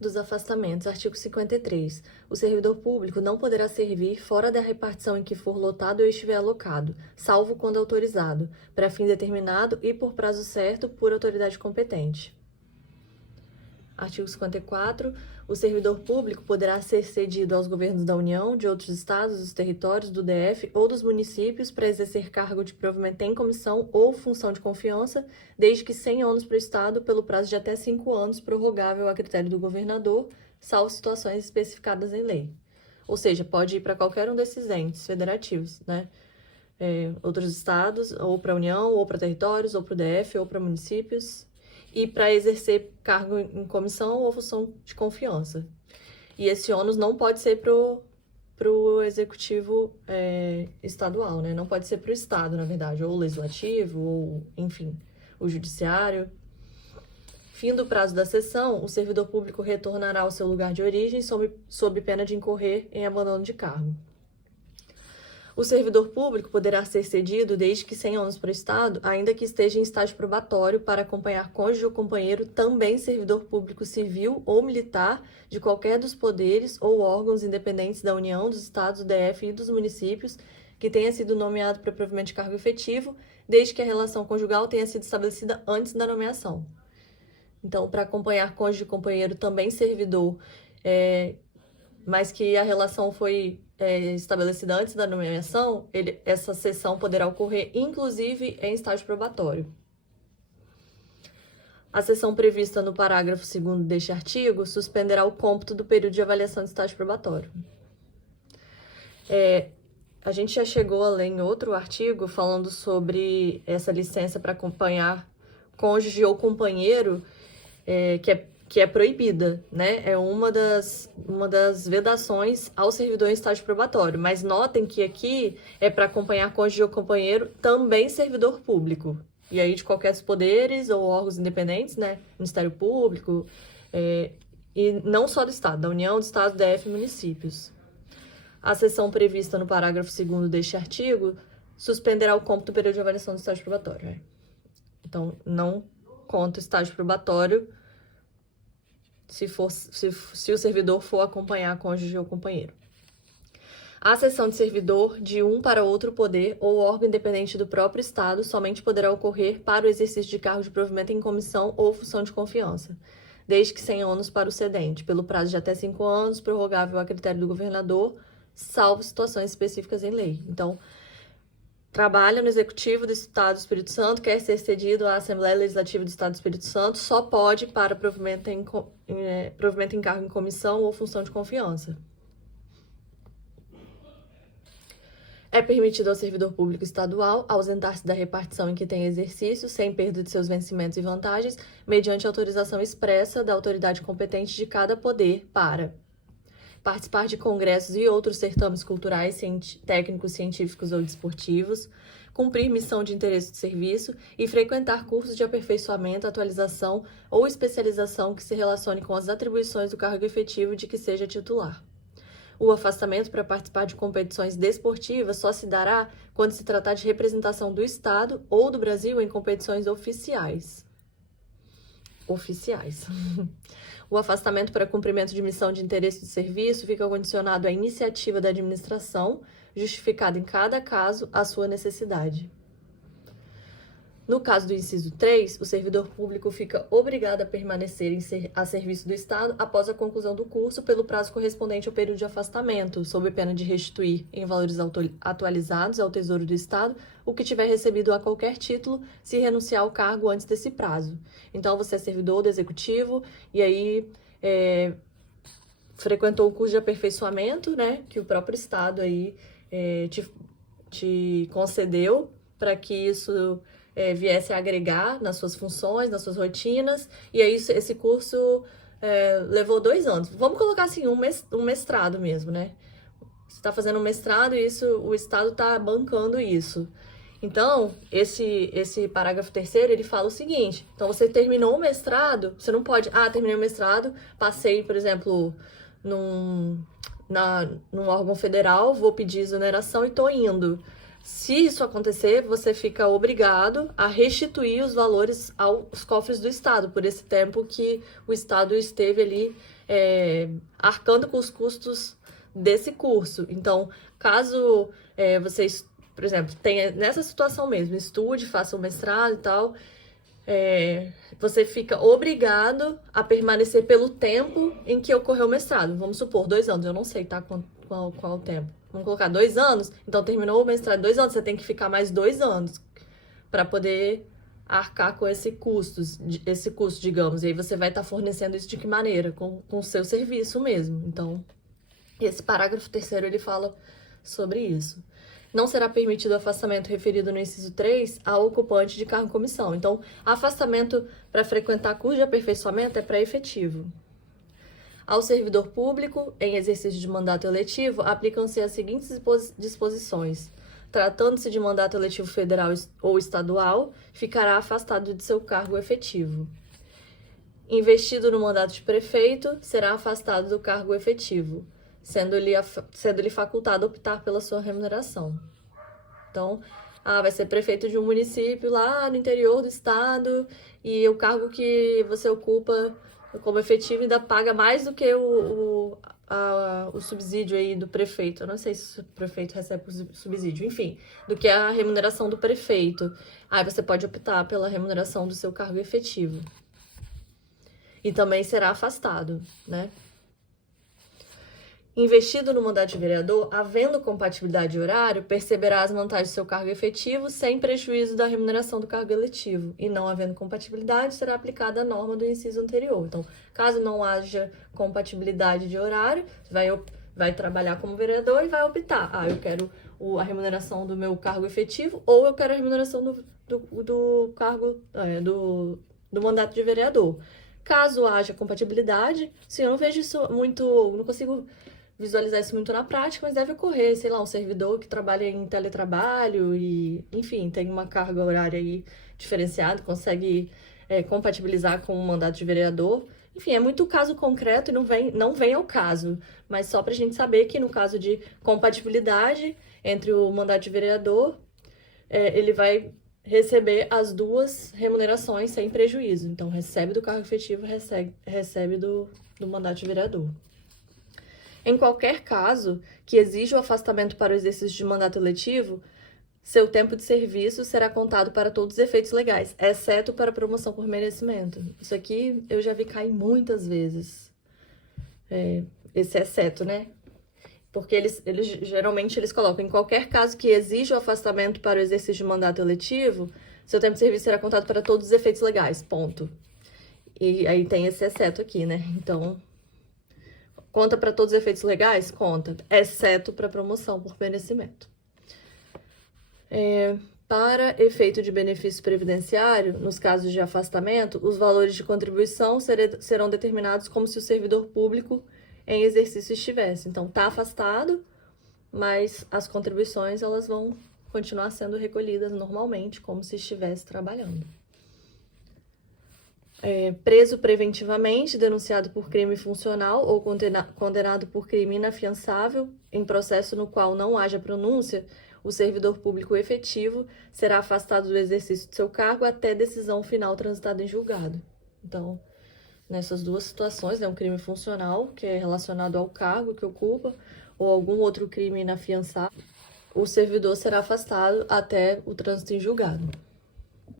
dos afastamentos, artigo 53. O servidor público não poderá servir fora da repartição em que for lotado ou estiver alocado, salvo quando autorizado, para fim determinado e por prazo certo por autoridade competente. Artigo 54. O servidor público poderá ser cedido aos governos da União, de outros estados, dos territórios, do DF ou dos municípios para exercer cargo de provimento em comissão ou função de confiança, desde que sem ônus para o estado, pelo prazo de até 5 anos, prorrogável a critério do governador, salvo situações especificadas em lei. Ou seja, pode ir para qualquer um desses entes federativos, né? Outros estados, ou para a União, ou para territórios, ou para o DF, ou para municípios, e para exercer cargo em comissão ou função de confiança. E esse ônus não pode ser para o executivo estadual, né? Não pode ser para o estado, na verdade, ou o legislativo, ou, enfim, o judiciário. Fim do prazo da cessão, o servidor público retornará ao seu lugar de origem sob pena de incorrer em abandono de cargo. O servidor público poderá ser cedido, desde que sem ônus para o Estado, ainda que esteja em estágio probatório, para acompanhar cônjuge ou companheiro, também servidor público civil ou militar, de qualquer dos poderes ou órgãos independentes da União, dos Estados, do DF e dos municípios, que tenha sido nomeado para provimento de cargo efetivo, desde que a relação conjugal tenha sido estabelecida antes da nomeação. Então, para acompanhar cônjuge e companheiro, também servidor, mas que a relação foi estabelecida antes da nomeação, essa cessão poderá ocorrer, inclusive, em estágio probatório. A cessão prevista no parágrafo 2º deste artigo suspenderá o cômputo do período de avaliação de estágio probatório. A gente já chegou a ler em outro artigo falando sobre essa licença para acompanhar cônjuge ou companheiro, que é proibida, né? É uma das vedações ao servidor em estágio probatório. Mas notem que aqui é para acompanhar cônjuge ou companheiro, também servidor público. E aí de qualquer dos poderes ou órgãos independentes, né? Ministério Público, e não só do Estado, da União, do Estado, DF e municípios. A seção prevista no parágrafo 2º deste artigo suspenderá o cômputo do período de avaliação do estágio probatório. Então, não conta o estágio probatório se o servidor for acompanhar cônjuge ou companheiro. A cessão de servidor de um para outro poder ou órgão independente do próprio Estado somente poderá ocorrer para o exercício de cargo de provimento em comissão ou função de confiança, desde que sem ônus para o cedente, pelo prazo de até 5 anos, prorrogável a critério do governador, salvo situações específicas em lei. Então, trabalha no Executivo do Estado do Espírito Santo, quer ser cedido à Assembleia Legislativa do Estado do Espírito Santo, só pode para provimento em cargo em comissão ou função de confiança. É permitido ao servidor público estadual ausentar-se da repartição em que tem exercício, sem perda de seus vencimentos e vantagens, mediante autorização expressa da autoridade competente de cada poder para participar de congressos e outros certames culturais, técnicos, científicos ou desportivos, cumprir missão de interesse de serviço e frequentar cursos de aperfeiçoamento, atualização ou especialização que se relacione com as atribuições do cargo efetivo de que seja titular. O afastamento para participar de competições desportivas só se dará quando se tratar de representação do Estado ou do Brasil em competições oficiais. O afastamento para cumprimento de missão de interesse de serviço fica condicionado à iniciativa da administração, justificada em cada caso a sua necessidade. No caso do inciso 3, o servidor público fica obrigado a permanecer a serviço do Estado após a conclusão do curso pelo prazo correspondente ao período de afastamento, sob pena de restituir em valores atualizados ao Tesouro do Estado o que tiver recebido a qualquer título se renunciar ao cargo antes desse prazo. Então, você é servidor do Executivo e aí frequentou o curso de aperfeiçoamento, né, que o próprio Estado aí te concedeu para que isso viesse a agregar nas suas funções, nas suas rotinas, e aí esse curso levou 2 anos. Vamos colocar assim, um mestrado mesmo, né? Você está fazendo um mestrado e o Estado está bancando isso. Então, esse parágrafo 3º, ele fala o seguinte: então você terminou o mestrado, você não pode, terminei o mestrado, passei, por exemplo, num órgão federal, vou pedir exoneração e estou indo. Se isso acontecer, você fica obrigado a restituir os valores aos cofres do Estado, por esse tempo que o Estado esteve ali arcando com os custos desse curso. Então, caso vocês, por exemplo, tenha nessa situação mesmo, estude, faça um mestrado e tal, você fica obrigado a permanecer pelo tempo em que ocorreu o mestrado. Vamos supor, 2 anos, eu não sei, tá? Qual o tempo. Vamos colocar 2 anos, então terminou o mestrado 2 anos, você tem que ficar mais 2 anos para poder arcar com esse custo, digamos. E aí você vai estar fornecendo isso de que maneira? Com o seu serviço mesmo. Então, esse parágrafo 3º, ele fala sobre isso. Não será permitido o afastamento referido no inciso 3 ao ocupante de cargo em comissão. Então, afastamento para frequentar curso de aperfeiçoamento é para efetivo. Ao servidor público, em exercício de mandato eletivo, aplicam-se as seguintes disposições. Tratando-se de mandato eletivo federal ou estadual, ficará afastado de seu cargo efetivo. Investido no mandato de prefeito, será afastado do cargo efetivo, sendo-lhe facultado optar pela sua remuneração. Então, vai ser prefeito de um município lá no interior do estado e o cargo que você ocupa como efetivo ainda paga mais do que o subsídio aí do prefeito. Eu não sei se o prefeito recebe subsídio, enfim, do que a remuneração do prefeito. Aí você pode optar pela remuneração do seu cargo efetivo. E também será afastado, né? Investido no mandato de vereador, havendo compatibilidade de horário, perceberá as vantagens do seu cargo efetivo sem prejuízo da remuneração do cargo eletivo. E não havendo compatibilidade, será aplicada a norma do inciso anterior. Então, caso não haja compatibilidade de horário, vai trabalhar como vereador e vai optar. Eu quero a remuneração do meu cargo efetivo ou eu quero a remuneração do cargo, do mandato de vereador. Caso haja compatibilidade, eu não vejo isso muito, não consigo visualizar isso muito na prática, mas deve ocorrer, sei lá, um servidor que trabalha em teletrabalho e, enfim, tem uma carga horária aí diferenciada, consegue compatibilizar com o mandato de vereador. Enfim, é muito caso concreto e não vem ao caso, mas só pra gente saber que no caso de compatibilidade entre o mandato de vereador, ele vai receber as duas remunerações sem prejuízo. Então, recebe do cargo efetivo, recebe do mandato de vereador. Em qualquer caso que exija o afastamento para o exercício de mandato eletivo, seu tempo de serviço será contado para todos os efeitos legais, exceto para promoção por merecimento. Isso aqui eu já vi cair muitas vezes. Esse exceto, né? Porque eles geralmente colocam, em qualquer caso que exija o afastamento para o exercício de mandato eletivo, seu tempo de serviço será contado para todos os efeitos legais, ponto. E aí tem esse exceto aqui, né? Então, conta para todos os efeitos legais? Conta, exceto para promoção por merecimento. Para efeito de benefício previdenciário, nos casos de afastamento, os valores de contribuição serão determinados como se o servidor público em exercício estivesse. Então, está afastado, mas as contribuições elas vão continuar sendo recolhidas normalmente, como se estivesse trabalhando. Preso preventivamente, denunciado por crime funcional ou condenado por crime inafiançável, em processo no qual não haja pronúncia, o servidor público efetivo será afastado do exercício de seu cargo até decisão final transitada em julgado. Então, nessas duas situações, um crime funcional, que é relacionado ao cargo que ocupa, ou algum outro crime inafiançável, o servidor será afastado até o trânsito em julgado.